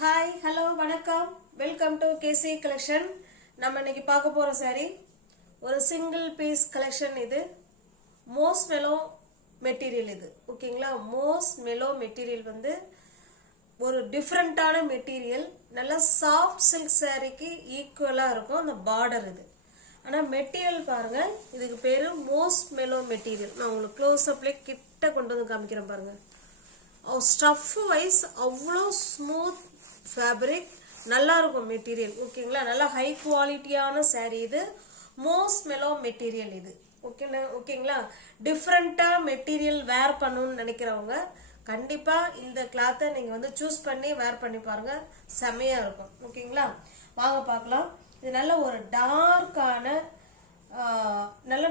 Hi hello வணக்கம் welcome to KC collection. நம்ம இன்னைக்கு பார்க்க போற saree ஒரு சிங்கிள் பீஸ் கலெக்ஷன். இது மோஸ்ட் மெலோ மெட்டீரியல். இது ஓகேங்களா. மோஸ்ட் மெலோ மெட்டீரியல் வந்து ஒரு டிஃப்ரெண்டான மெட்டீரியல். நல்ல சாஃப்ட் சில்க் சாரிக்கு ஈக்குவலா இருக்கும் அந்த பார்டர். இது ஆனா மெட்டீரியல் பாருங்க, இதுக்கு பேரு மோஸ்ட் மெலோ மெட்டீரியல். நான் உங்களுக்கு க்ளோஸ் அப்ல கிட்ட கொண்டு வந்து காமிக்கிறேன் பாருங்க. ஸ்டஃப் வைஸ் அவ்வளோ ஸ்மூத் ஃபேப்ரிக், நல்லா இருக்கும் மெட்டீரியல். ஓகேங்களா. நல்லா ஹை குவாலிட்டியான சாரீ. இது மோஸ்ட் மெலோ மெட்டீரியல். இது ஓகேங்களா. டிஃப்ரெண்டா மெட்டீரியல் வேர் பண்ணணும்னு நினைக்கிறவங்க கண்டிப்பா இந்த கிளாத்தை நீங்க வந்து சூஸ் பண்ணி வேர் பண்ணி பாருங்க, செமையா இருக்கும். ஓகேங்களா. வாங்க பார்க்கலாம். இது நல்ல ஒரு டார்க்கான நல்ல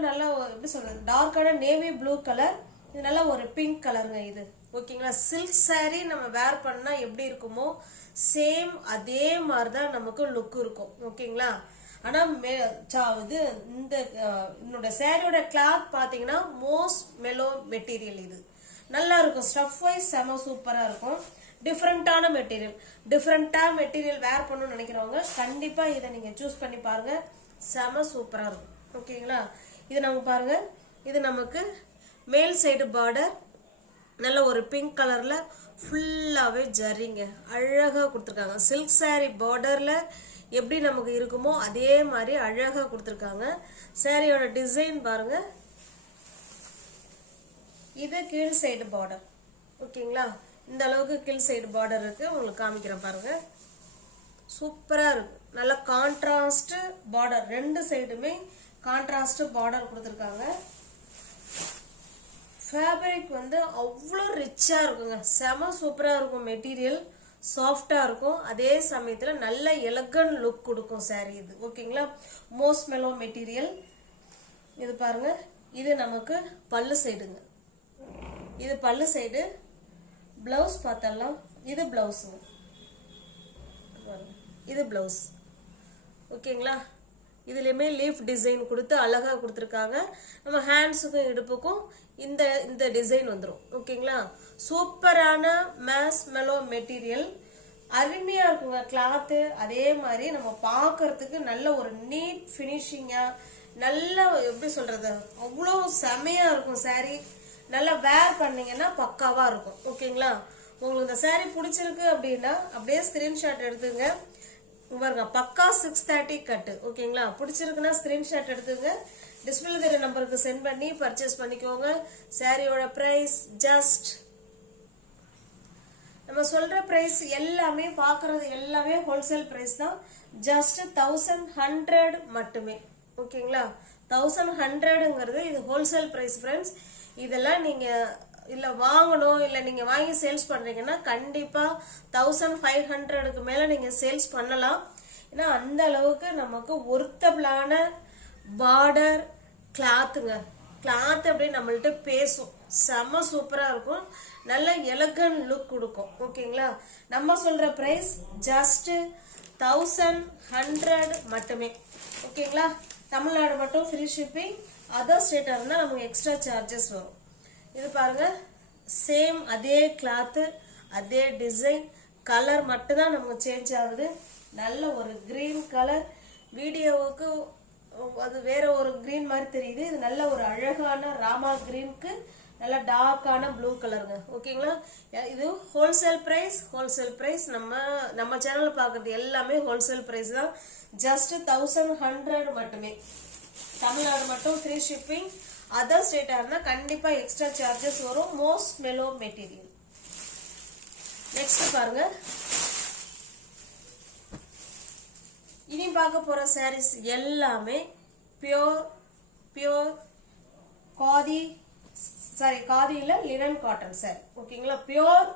எப்படி சொல்றது, டார்க்கான நேவி ப்ளூ கலர். இது நல்ல ஒரு பிங்க் கலருங்க. இது ஓகேங்களா. சில்க் சாரி நம்ம வேர் பண்ணா எப்படி இருக்குமோ சேம் அதே மாதிரிதான் நமக்கு லுக் இருக்கும். ஓகேங்களா. ஆனா இது இந்த சாரியோட கிளாத் பாத்தீங்கன்னா மோஸ்ட் மெலோ மெட்டீரியல். இது நல்லா இருக்கும். ஸ்டஃப் வைஸ் செம சூப்பரா இருக்கும். டிஃப்ரெண்டான மெட்டீரியல். டிஃப்ரெண்டா மெட்டீரியல் வேர் பண்ணணும்னு நினைக்கிறவங்க கண்டிப்பா இதை நீங்க சூஸ் பண்ணி பாருங்க, செம சூப்பரா இருக்கும். ஓகேங்களா. இது நமக்கு பாருங்க, இது நமக்கு மேல் சைடு பார்டர் நல்ல ஒரு பிங்க் கலர்ல ஃபுல்லாவே ஜரிங்க அழகா கொடுத்துருக்காங்க. சில்க் சாரி பார்டர்ல எப்படி நமக்கு இருக்குமோ அதே மாதிரி அழகா கொடுத்துருக்காங்க. சாரியோட டிசைன் பாருங்க. இது கீழ் சைடு பார்டர். ஓகேங்களா. இந்த அளவுக்கு கீழ் சைடு பார்டர் இருக்கு. உங்களுக்கு காமிக்கிறேன் பாருங்க. சூப்பரா இருக்கு. நல்ல கான்ட்ராஸ்ட் பார்டர், ரெண்டு சைடுமே கான்ட்ராஸ்ட் பார்டர் கொடுத்துருக்காங்க. ஃபேப்ரிக் வந்து அவ்வளோ ரிச்சா இருக்குங்க, செம சூப்பரா இருக்கும். மெட்டீரியல் சாஃப்டா இருக்கும், அதே சமயத்துல நல்ல எலகன்ட் லுக் கொடுக்கும் சாரி. இது ஓகேங்களா. Most mellow material. இது பாருங்க, இது நமக்கு பல்லு சைடுங்க. இது பல்லு சைடு. பிளவுஸ் பார்த்தலாம். இது பிளவுஸுங்க. இது பிளவுஸ். ஓகேங்களா. இதுலயுமே லீஃப் டிசைன் கொடுத்து அழகா கொடுத்துருக்காங்க. நம்ம ஹேண்ட்ஸுக்கும் இடுப்புக்கும் இந்த டிசைன் வந்துடும். ஓகேங்களா. சூப்பரான மேஸ் மெலோ மெட்டீரியல். அருமையா இருக்குங்க கிளாத்து. அதே மாதிரி நம்ம பார்க்கறதுக்கு நல்ல ஒரு நீட் பினிஷிங்கா, நல்ல எப்படி சொல்றது, அவ்வளோ செமையா இருக்கும் சாரி. நல்லா வேர் பண்ணீங்கன்னா பக்காவா இருக்கும். ஓகேங்களா. உங்களுக்கு இந்த சாரி பிடிச்சிருக்கு அப்படின்னா அப்படியே ஸ்கிரீன்ஷாட் எடுத்துங்க பாருங்க. பக்கா 630 கட்டு. ஓகேங்களா. பிடிச்சிருக்குன்னா ஸ்கிரீன்ஷாட் எடுத்துங்க, டிஸ்பிளே தெரிய நம்பருக்கு சென்ட் பண்ணி பர்ச்சேஸ் பண்ணிக்கோங்க. சாரியோட பிரைஸ் ஜஸ்ட் நம்ம சொல்ற பிரைஸ் எல்லாமே, பாக்குறது எல்லாமே ஹோல்சேல் பிரைஸ் தான். ஜஸ்ட் 1100 மட்டுமே. ஓகேங்களா. 1100ங்கிறது இது ஹோல்சேல் பிரைஸ் ஃப்ரெண்ட்ஸ். இதெல்லாம் நீங்க இல்ல வாங்கணும், இல்ல நீங்க வாங்கி சேல்ஸ் பண்றீங்கன்னா கண்டிப்பா 1500க்கு மேல நீங்க சேல்ஸ் பண்ணலாம். ஏன்னா அந்த அளவுக்கு நமக்கு ஒர்த்தபிளான பார்டர் கிளாத்துங்க. கிளாத் அப்படியே நம்மள்ட்ட பேசும், செம சூப்பரா இருக்கும். நல்ல எலகன்ட் லுக் கொடுக்கும். ஓகேங்களா. நம்ம சொல்ற பிரைஸ் ஜஸ்ட் 1100 மட்டுமே. ஓகேங்களா. தமிழ்நாடு மட்டும் ஃப்ரீ ஷிப்பிங். அதர் ஸ்டேட்டா இருந்தா நமக்கு எக்ஸ்ட்ரா சார்ஜஸ் வரும். இது பாருங்க, சேம் அதே கிளாத்து, அதே டிசைன், கலர் மட்டும் தான் நமக்கு சேஞ்ச் ஆகுது. நல்ல ஒரு கிரீன் கலர். வீடியோவுக்கு அது வேற ஒரு கிரீன் மாதிரி தெரியுது. இது நல்ல ஒரு அழகான ராமா கிரீனுக்கு நல்ல டார்க்கான ப்ளூ கலருங்க. ஓகேங்களா. இது ஹோல்சேல் பிரைஸ். ஹோல்சேல் பிரைஸ் நம்ம சேனல்ல பாக்குறது எல்லாமே ஹோல்சேல் பிரைஸ் தான். ஜஸ்ட் 1100 மட்டுமே. தமிழ்நாடு மட்டும் ஃப்ரீ ஷிப்பிங். அதர் ஸ்டேட்டா இருந்தா கண்டிப்பா எக்ஸ்ட்ரா சார்ஜஸ் வரும். Most mellow material. நெக்ஸ்ட் பாருங்க. இனி பார்க்க போற சாரீஸ் எல்லாமே பியோர் காதி இல்ல லினன் காட்டன் சாரி. ஓகேங்களா. பியோர்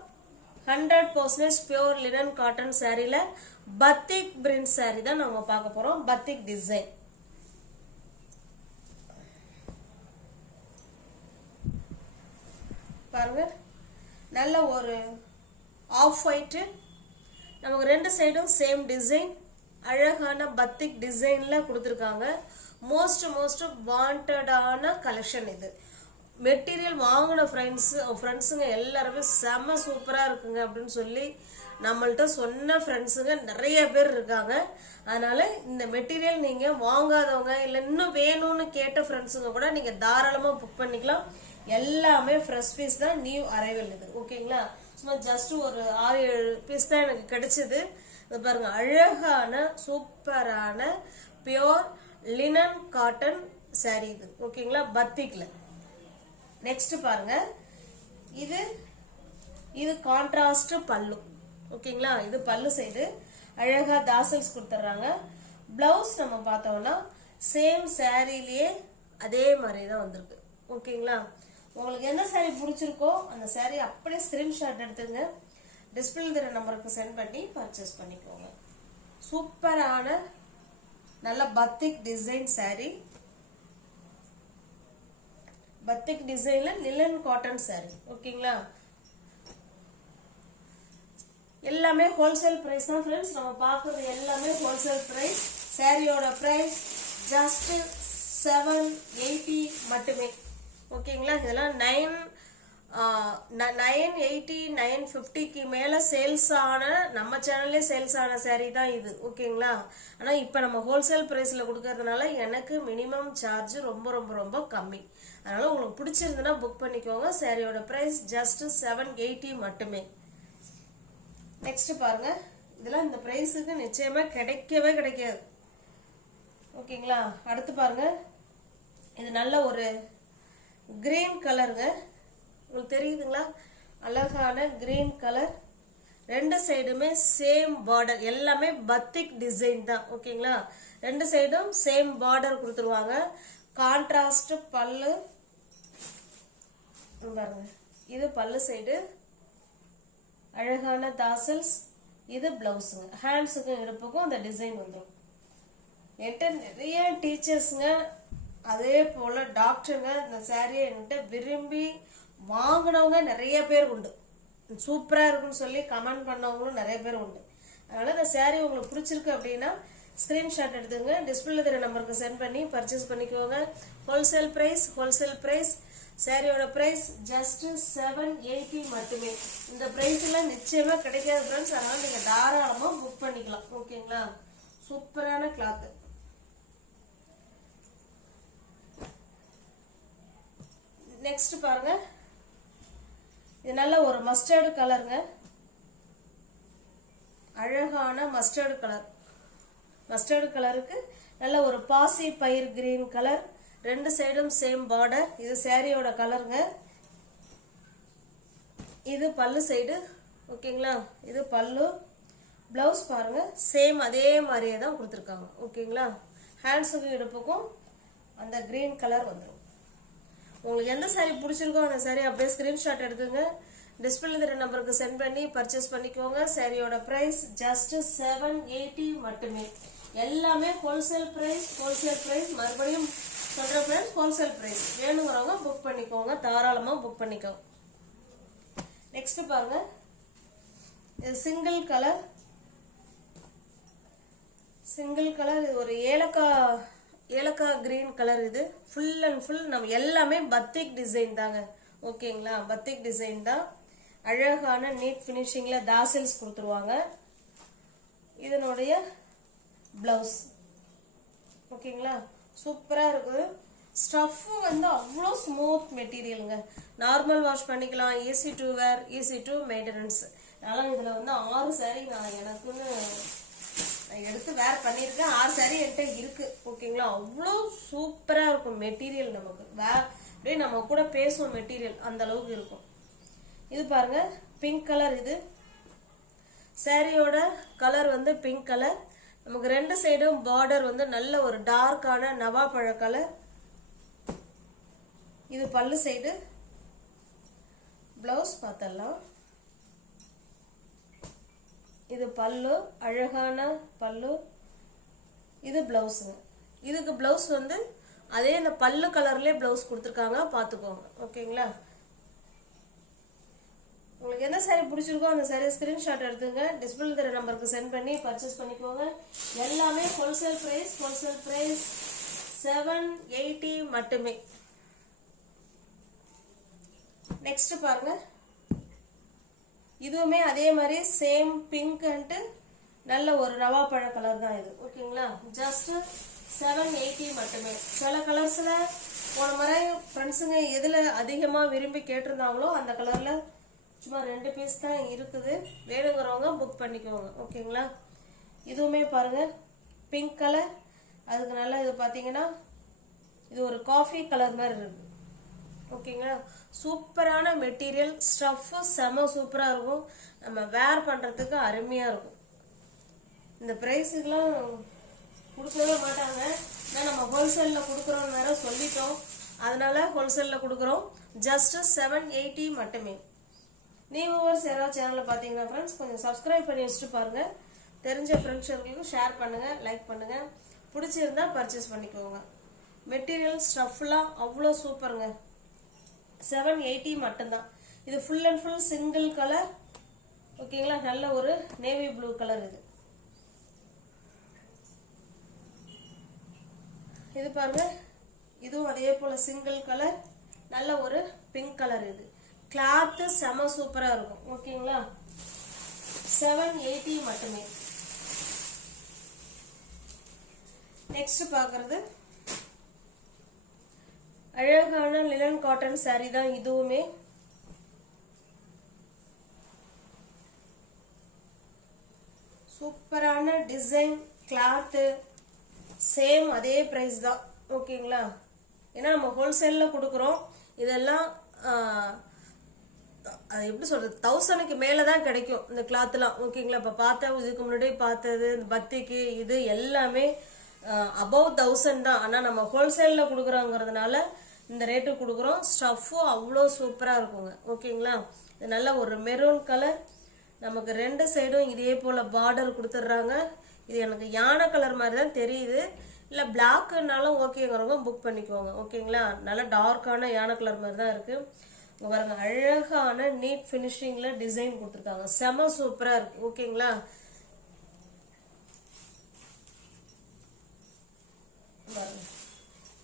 100% பியோர் லினன் காட்டன் சாரில பத்திக் பிரிண்ட் சாரி தான் நம்ம பார்க்க போறோம். பத்திக் டிசைன் பாருங்க. நல்ல ஒரு ஆஃப் ஒயிட். நமக்கு ரெண்டு சைடும் சேம் டிசைன், அழகான பத்திக் டிசைன்ல கொடுத்துருக்காங்க. மோஸ்ட் வாண்டடான கலெக்ஷன் இது. மெட்டீரியல் வாங்கின ஃப்ரெண்ட்ஸுங்க எல்லாருமே செம சூப்பரா இருக்குங்க அப்படின்னு சொல்லி நம்மள்ட்ட சொன்ன ஃப்ரெண்ட்ஸுங்க நிறைய பேர் இருக்காங்க. அதனால இந்த மெட்டீரியல் நீங்க வாங்காதவங்க இல்ல இன்னும் வேணும்னு கேட்ட ஃப்ரெண்ட்ஸுங்க கூட நீங்க தாராளமா புக் பண்ணிக்கலாம். எல்லாமே ஃப்ரெஷ் பீஸ் தான், நியூ அரைவல் இது. ஓகேங்களா? சும்மா ஜஸ்ட் ஒரு 6-7 பீஸ் தான் எனக்கு கிடைச்சது. இது பாருங்க, அழகான சூப்பரான பியோர் லினன் காட்டன் சாரி இது. ஓகேங்களா? பத்திக்ல. நெக்ஸ்ட் பாருங்க, இது இது கான்ட்ராஸ்ட் பல்லு. ஓகேங்களா? இது பல்லு சைடு அழகா தாசல்ஸ் கொடுத்துட்றாங்க. பிளவுஸ் நம்ம பார்த்தோம்னா சேம் சாரிலேயே அதே மாதிரி தான் வந்திருக்கு. ஓகேங்களா? உங்களுக்கு எந்த சாரி பிடிச்சிருக்கோ அந்த சாரி அப்படியே ஸ்கிரீன்ஷாட் எடுத்துங்க, டிஸ்பிளே தர நம்பருக்கு சென்ட் பண்ணி பர்ச்சேஸ் பண்ணிக்கோங்க. சூப்பரான நல்ல பத்திக் டிசைன் சாரி, பத்திக் டிசைன்ல லினன் காட்டன் சாரி. ஓகேங்களா? எல்லாமே ஹோல்சேல் பிரைஸ் தான் ஃப்ரெண்ட்ஸ். நம்ம பார்க்கறது எல்லாமே ஹோல்சேல் பிரைஸ். சாரியோட பிரைஸ் ஜஸ்ட் 780 மட்டுமே. ஓகேங்களா? இதெல்லாம் 980 950க்கு மேல சேல்ஸ் ஆன, நம்ம சேனல்லே சேல்ஸ் ஆன சாரி தான் இது. ஓகேங்களா? ஆனா இப்ப நம்ம ஹோல்சேல் பிரைஸ்ல கொடுக்கறதுனால எனக்கு மினிமம் சார்ஜ் ரொம்ப ரொம்ப ரொம்ப கம்மி. அதனால உங்களுக்கு பிடிச்சிருந்ததுன்னா புக் பண்ணிக்கோங்க. சாரியோட பிரைஸ் ஜஸ்ட் 780 மட்டுமே. நெக்ஸ்ட் பாருங்க, இதெல்லாம் இந்த பிரைஸுக்கு நிச்சயமா கிடைக்கவே கிடைக்காது. ஓகேங்களா? அடுத்து பாருங்க, இது நல்ல ஒரு கிரீன் கலருங்க. உங்களுக்கு தெரியுதுங்களா? அழகான கிரீன் கலர். ரெண்டு சைடுமே சேம் பார்டர், எல்லாமே பத்திக் டிசைன் தான். ஓகேங்களா? ரெண்டு சைடும் சேம் பார்டர் கொடுத்துருவாங்க. கான்ட்ராஸ்ட் பல்லு பாருங்க, இது பல்லு சைடு அழகான தாசல்ஸ். இது பிளவுஸுங்க. ஹேண்ட்ஸுக்கும் இடுப்புக்கும் அந்த டிசைன் வந்துடும். என்கிட்ட நிறைய டீச்சர்ஸுங்க அதே போல டாக்டருங்க இந்த சாரியை என்கிட்ட விரும்பி வாங்கினவங்க நிறைய பேர் உண்டு. சூப்பரா இருக்குன்னு சொல்லி கமெண்ட் பண்ணவங்களும் நிறைய பேர் உண்டு. அதனால இந்த சாரி உங்களுக்கு பிடிச்சிருக்கு அப்படின்னா ஸ்கிரீன்ஷாட் எடுத்துங்க, டிஸ்பிளே தெரிய நம்பருக்கு சென்ட் பண்ணி பர்ச்சேஸ் பண்ணிக்கோங்க. Wholesale price. சாரியோட பிரைஸ் ஜஸ்ட் 780 மட்டுமே. இந்த பிரைஸ்ல நிச்சயமா கிடைக்காது ஃப்ரெண்ட்ஸ். அதனால நீங்க தாராளமா புக் பண்ணிக்கலாம். ஓகேங்களா? சூப்பரான கிளாத். நெக்ஸ்ட் பாருங்க, இது நல்ல ஒரு மஸ்டர்டு கலருங்க. அழகான மஸ்டர்டு கலர். மஸ்டர்டு கலருக்கு நல்ல ஒரு பாசி பயிர் கிரீன் கலர். ரெண்டு சைடும் சேம் பார்டர். இது சாரியோட கலருங்க. இது பல்லு சைடு. ஓகேங்களா? இது பல்லு. பிளவுஸ் பாருங்க, சேம் அதே மாதிரியே தான் கொடுத்துருக்காங்க. ஓகேங்களா? ஹேண்ட்ஸுக்கும் இடுப்புக்கும் அந்த கிரீன் கலர் வந்துடும். உங்களுக்கு எந்த சாரி பிடிச்சிருக்கோ அந்த சாரி அப்படியே ஸ்கிரீன்ஷாட் எடுத்துங்க, டிஸ்பிளே தெரிய நம்பருக்கு சென்ட் பண்ணி பர்ச்சேஸ் பண்ணிக்கோங்க. சாரியோட பிரைஸ் ஜஸ்ட் 780 மட்டுமே. எல்லாமே ஹோல்சேல் பிரைஸ். மறுபடியும் சொல்ற பிரைஸ் ஹோல்சேல் பிரைஸ். வேணுங்கிறவங்க புக் பண்ணிக்கோங்க, தாராளமா புக் பண்ணிக்கோங்க. நெக்ஸ்ட் பாருங்க, இது சிங்கிள் கலர். இது ஒரு ஏலக்காய் கிரீன் கலர். இது ஃபுல் அண்ட் ஃபுல் நம்ம எல்லாமே பத்திக் டிசைன் தாங்க. ஓகேங்களா? பத்திக் டிசைன் தான். அழகான நீட் பினிஷிங்ல தாசல்ஸ் கொடுத்துருவாங்க. இதனுடைய பிளவுஸ். ஓகேங்களா? சூப்பரா இருக்குது. ஸ்டஃப் வந்து அவ்வளோ ஸ்மூத் மெட்டீரியலுங்க. நார்மல் வாஷ் பண்ணிக்கலாம், easy to wear, easy to maintenance. அதனால இதுல வந்து 6 சாரி நான் எனக்குன்னு எடுத்து வேர் பண்ணியிருக்கேன். 6 சாரி என்கிட்ட இருக்கு. ஓகேங்களா? அவ்வளோ சூப்பரா இருக்கும் மெட்டீரியல். நமக்கு அப்படியே நம்ம கூட பேசும் மெட்டீரியல் அந்த அளவுக்கு இருக்கும். இது பாருங்க, பிங்க் கலர். இது சாரியோட கலர் வந்து பிங்க் கலர். நமக்கு ரெண்டு சைடும் பார்டர் வந்து நல்ல ஒரு டார்க்கான நவாப்பழ கலர். இது பல்லு சைடு. பிளவுஸ் பார்த்தலாம். இது பல்லு, அழகான பல்லு. இது பிளவுஸுங்க. இதுக்கு பிளவுஸ் வந்து அதே இந்த பல்லு கலர்லயே பிளவுஸ் கொடுத்துருக்காங்க, பாத்துக்கோங்க. ஓகேங்களா? உங்களுக்கு எந்த சாரி பிடிச்சிருக்கோ அந்த சாரி ஸ்கிரீன்ஷாட் எடுத்துங்க, டிஸ்பிளே தெரிய நம்பருக்கு சென்ட் பண்ணி பர்ச்சேஸ் பண்ணிக்கோங்க. எல்லாமே ஹோல்சேல் பிரைஸ் 780 மட்டுமே. நெக்ஸ்ட் பாருங்க, இதுவுமே அதே மாதிரி சேம் பிங்க் அண்ட் நல்ல ஒரு நவாப்பழ கலர் தான் இது. ஓகேங்களா, ஜஸ்ட் 780 மட்டுமே. சில கலர்ஸ்ல போன முறை ஃப்ரெண்ட்ஸுங்க எதுல அதிகமா விரும்பி கேட்டிருந்தாங்களோ அந்த கலர்ல சும்மா 2 பீஸ் தான் இருக்குது. வேணுங்கிறவங்க புக் பண்ணிக்கோங்க. ஓகேங்களா, இதுவுமே பாருங்க பிங்க் கலர். அதுக்கு நல்லா இது பாத்தீங்கன்னா இது ஒரு காஃபி கலர் மாதிரி இருக்கு. ஓகேங்களா, சூப்பரான மெட்டீரியல், ஸ்டஃப் செம சூப்பரா இருக்கும். நம்ம வேர் பண்றதுக்கு அருமையா இருக்கும். இந்த பிரைஸுக்கெல்லாம் கொடுக்கவே மாட்டாங்க. நம்ம ஹோல்சேல்ல கொடுக்குறோம் வேற சொல்லிட்டோம், அதனால ஹோல்சேல்ல கொடுக்குறோம். ஜஸ்ட் 780 மட்டுமே. நீவர்ஸ் யாராவது சேனல்ல பாத்தீங்கன்னா ஃப்ரெண்ட்ஸ் கொஞ்சம் சப்ஸ்கிரைப் பண்ணி வச்சுட்டு பாருங்க. தெரிஞ்ச ஃப்ரெண்ட்ஸுங்களுக்கு ஷேர் பண்ணுங்க, லைக் பண்ணுங்க. பிடிச்சிருந்தா பர்ச்சேஸ் பண்ணிக்கோங்க. மெட்டீரியல் ஸ்டஃப்லாம் அவ்வளோ சூப்பருங்க. 780 மட்டும்தான். இது full and full single colour. ஓகேங்களா, நல்ல ஒரு நேவி ப்ளூ கலர் இது. இது பாருங்க, இதுவும் அதே போல சிங்கிள் கலர், நல்ல ஒரு பிங்க் கலர். இது கிளாத் செம சூப்பரா இருக்கும். ஓகேங்களா, 780 மட்டுமே. நெக்ஸ்ட் பாக்குறது அழகான லினன் காட்டன் saree தான். இதுவுமே சூப்பரான டிசைன், கிளாத் சேம் அதே பிரைஸ் தான். ஓகேங்களா, ஏன்னா நம்ம ஹோல்சேல்ல கொடுக்குறோம். இதெல்லாம் எப்படி சொல்றது, 1000க்கு மேலதான் கிடைக்கும் இந்த கிளாத்லாம். ஓகேங்களா, இப்ப பார்த்த இதுக்கு முன்னாடி பார்த்தது பத்திக்கு இது எல்லாமே அபவ் 1000 தான். ஆனா நம்ம ஹோல்சேல்ல கொடுக்குறோங்கிறதுனால இந்த ரேட்டு கொடுக்குறோம். ஸ்டஃப்பும் அவ்வளோ சூப்பரா இருக்குங்க. ஓகேங்களா, இது நல்ல ஒரு மெரூன் கலர். நமக்கு 2 சைடும் இதே போல பார்டர் கொடுத்துட்றாங்க. இது எனக்கு யானை கலர் மாதிரி தான் தெரியுது. இல்ல பிளாக்னாலும் ஓகேங்கிறவங்க புக் பண்ணிக்கோங்க. ஓகேங்களா, நல்ல டார்க்கான யானை கலர் மாதிரி தான் இருக்கு. பாருங்க, அழகான நீட் பினிஷிங்ல டிசைன் கொடுத்துருக்காங்க. செம சூப்பரா இருக்கு. ஓகேங்களா,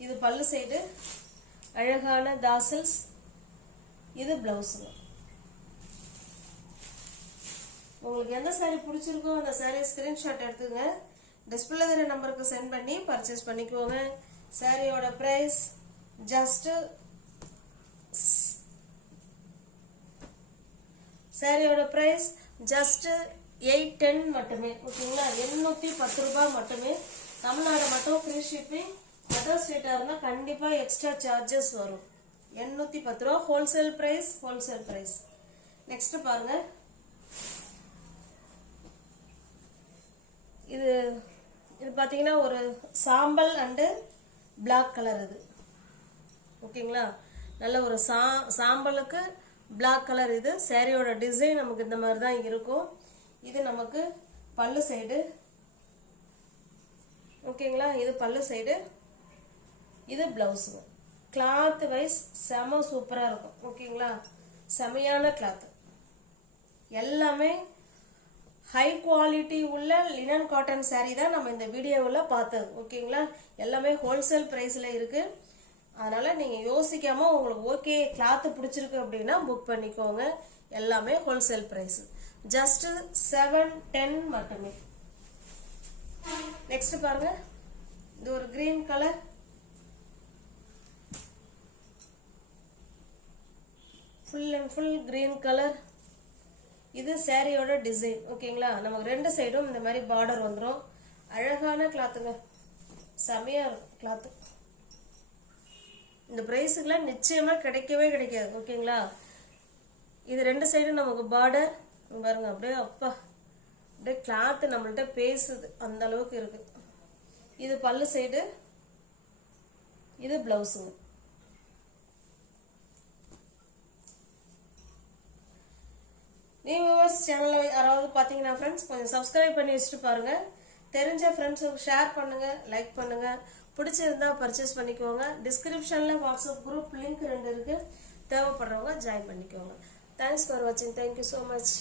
இது பல்லு சைடு அழகான தாசல்ஸ். இது பிளவுஸ். உங்களுக்கு எந்த சாரி பிடிச்சிருக்கோ அந்த சாரி ஸ்கிரீன்ஷாட் எடுத்துங்க. டிஸ்பிளே தெரிய நம்பருக்கு சென்ட் பண்ணி பர்ச்சேஸ் பண்ணிக்கோங்க. சாரியோட பிரைஸ் ஜஸ்ட் 810 மட்டுமே. ஓகேங்களா, 810 ரூபாய் மட்டுமே. தமிழ்நாடு மட்டும் ஃப்ரீ ஷிப்பிங். அதர் ஸ்டேட்டா இருந்தா கண்டிப்பா எக்ஸ்ட்ரா சார்ஜஸ் வரும். 810 ரூபாய் ஹோல்சேல் பிரைஸ். நெக்ஸ்ட் பாருங்க, இது பாத்தீங்கன்னா ஒரு சாம்பல் அண்ட் பிளாக் கலர். இது ஓகேங்களா, நல்ல ஒரு சாம்பலுக்கு பிளாக் கலர். இது சாரியோட டிசைன் நமக்கு இந்த மாதிரி தான் இருக்கும். இது நமக்கு பல்லு சைடு. ஓகேங்களா, இது பல்லு சைடு, இது பிளவுஸ். கிளாத் வைஸ் செம சூப்பரா இருக்கும். ஓகேங்களா, செமையான கிளாத். எல்லாமே ஹை குவாலிட்டி உள்ள லினன் காட்டன் saree தான் நம்ம இந்த வீடியோவில் பார்த்தது. ஓகேங்களா, எல்லாமே ஹோல்சேல் பிரைஸ்ல இருக்கு. அதனால நீங்க யோசிக்காம உங்களுக்கு ஓகே கிளாத் பிடிச்சிருக்கு அப்படின்னா புக் பண்ணிக்கோங்க. எல்லாமே ஹோல்சேல் பிரைஸ். ஜஸ்ட் 710 மட்டுமே. நெக்ஸ்ட் பாருங்க, இது ஒரு green colour. Full and full green colour. இது சாரியோட டிசைன். ஓகேங்களா, நமக்கு 2 சைடும் இந்த மாதிரி பார்டர் வந்துடும். அழகான கிளாத்துங்க, செமையா இருக்கும் கிளாத். இந்த பிரைஸுக்குலாம் நிச்சயமா கிடைக்கவே கிடைக்காது. ஓகேங்களா, இது 2 சைடும் நமக்கு பார்டர் பாருங்க. அப்படியே அப்படியே கிளாத் நம்மள்ட்ட பேசுது, அந்த அளவுக்கு இருக்கு. இது பல்லு சைடு, இது பிளவுஸுங்க. வியூவர்ஸ் சேனல்ல யாராவது பாத்தீங்கன்னா ஃப்ரெண்ட்ஸ் கொஞ்சம் சப்ஸ்கிரைப் பண்ணி வச்சுட்டு பாருங்க. தெரிஞ்ச ஃப்ரெண்ட்ஸுக்கு ஷேர் பண்ணுங்க, லைக் பண்ணுங்க. பிடிச்சிருந்தா பர்ச்சேஸ் பண்ணிக்கோங்க. டிஸ்கிரிப்ஷன்ல வாட்ஸ்அப் குரூப் லிங்க் 2 இருக்கு. தேவைப்படுறவங்க ஜாயின் பண்ணிக்கோங்க. தேங்க்ஸ் ஃபார் வாட்சிங். Thank you so much.